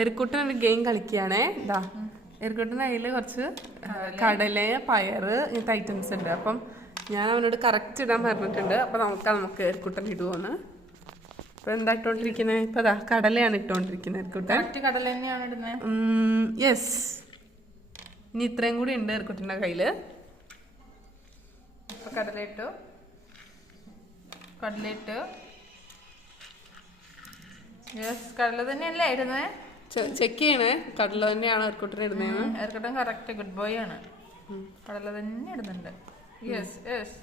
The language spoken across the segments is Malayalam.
എരിക്കുട്ടൻ ഒരു ഗെയിം കളിക്കുകയാണേ. ഇതാ എരിക്കുട്ടൻ്റെ കയ്യിൽ കുറച്ച് കടല, പയറ് ഇങ്ങനത്തെ ഐറ്റംസ് ഉണ്ട്. അപ്പം ഞാൻ അവനോട് കറക്റ്റ് ഇടാൻ പറഞ്ഞിട്ടുണ്ട്. അപ്പം നമുക്ക് എരിക്കുട്ടൻ ഇടുവാണ്. അപ്പൊ എന്താ ഇട്ടോണ്ടിരിക്കുന്നത്? ഇപ്പൊ അതാ കടലയാണ് ഇട്ടോണ്ടിരിക്കുന്നത് എരിക്കുട്ടൻ. കടല തന്നെയാണ് ഇടുന്നത്. യെസ്. ഇനി ഇത്രയും കൂടി ഉണ്ട് എരിക്കുട്ടൻ്റെ കയ്യില്. ഇപ്പൊ കടലയിട്ടു. യെസ്, കടല തന്നെയല്ലേ ഇടുന്നത്? ചെക്ക് ചെയ്യണേ കടല തന്നെയാണ് എരിക്കുട്ടൻ ഇടുന്നത്. എരിക്കുട്ടൻ കറക്റ്റ് ഗുഡ് ബോയ് ആണ്. കടല തന്നെ ഇടുന്നുണ്ട്. Yes yes.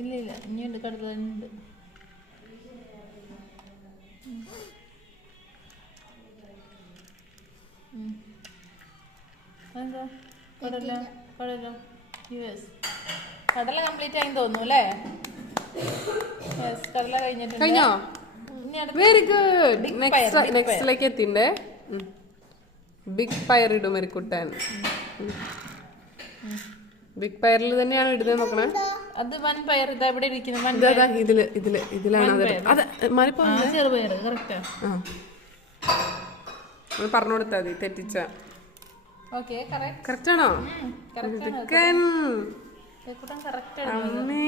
ഇല്ല ഇല്ല, ഇനിയുണ്ട്, കടല തന്നെ ഉണ്ട്. എന്താ കടല യെസ്, കടല കംപ്ലീറ്റ് ആയി തോന്നുന്നു അല്ലേ? യെസ്, കടല കഴിഞ്ഞിട്ടുണ്ട്. കഴിഞ്ഞോ? Very good. നെക്സ്റ്റിലേക്ക് എത്തിണ്ടേ. ബിഗ് പയർ ഇടും എരിക്കുട്ടൻ. ബിഗ് പയറിൽ തന്നെയാണ് ഇടുന്നത്. നോക്കണേ, അത് വൻ പയർ ഇതാ ഇവിടെ ഇരിക്കുന്നു. ഇതിലാണ് ചെറുപയർ. കറക്റ്റാ. പറഞ്ഞു കൊടുത്താൽ മതി തെറ്റിച്ച. ഓക്കെ, കറക്റ്റ് ആണോ? അമ്മേ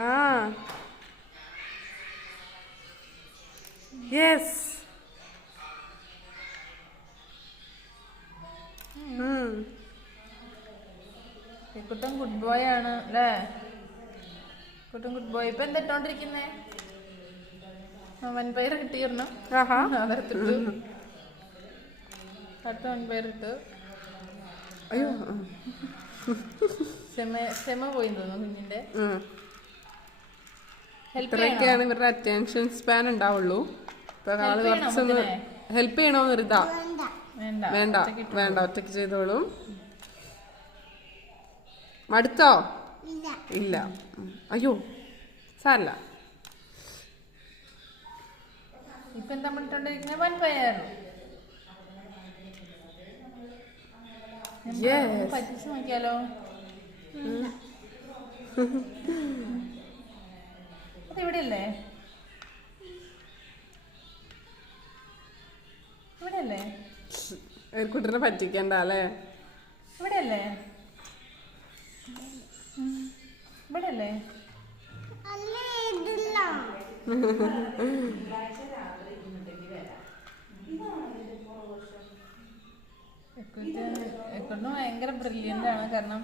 ആ യെസ്. കുട്ടൻ ഗുഡ് ബോയ് ആണ് അല്ലേ? കുട്ടൻ ഗുഡ് ബോയ്. ഇപ്പൊ എന്താ ഇട്ടോണ്ടിരിക്കുന്നേ? വൻപയർ കിട്ടിയിരുന്നു. അതെടുത്തിട്ടു. അടുത്ത വൻപയർ ഇട്ടു. അയ്യോ, ക്ഷമ പോയി തോന്നുന്നു കുഞ്ഞിന്റെ. ഇത്രയൊക്കെയാണ് ഇവരുടെ അറ്റൻഷൻ സ്പാൻ ഉണ്ടാവുള്ളൂ. ഇപ്പൊ ആള് കുറച്ചൊന്ന് ഹെൽപ്പ് ചെയ്യണോന്ന് ഇതാ. വേണ്ട വേണ്ട, ഒറ്റയ്ക്ക് ചെയ്തോളും. മടുത്തോ? ഇല്ല. അയ്യോ സാരല്ല. ഇപ്പൊ എന്താ ഇട്ടോണ്ടിരിക്കുന്ന? വൻപയർ. പറ്റിച്ച് നോക്കിയാലോ? അതിവിടെയല്ലേ? ഇവിടെയല്ലേ? കുട്ടീനെ പറ്റിക്കണ്ട അല്ലേ? ഇവിടെയല്ലേ? ഇവിടെയല്ലേ? ഭയങ്കര ബ്രില്യൻ്റ് ആണ്. കാരണം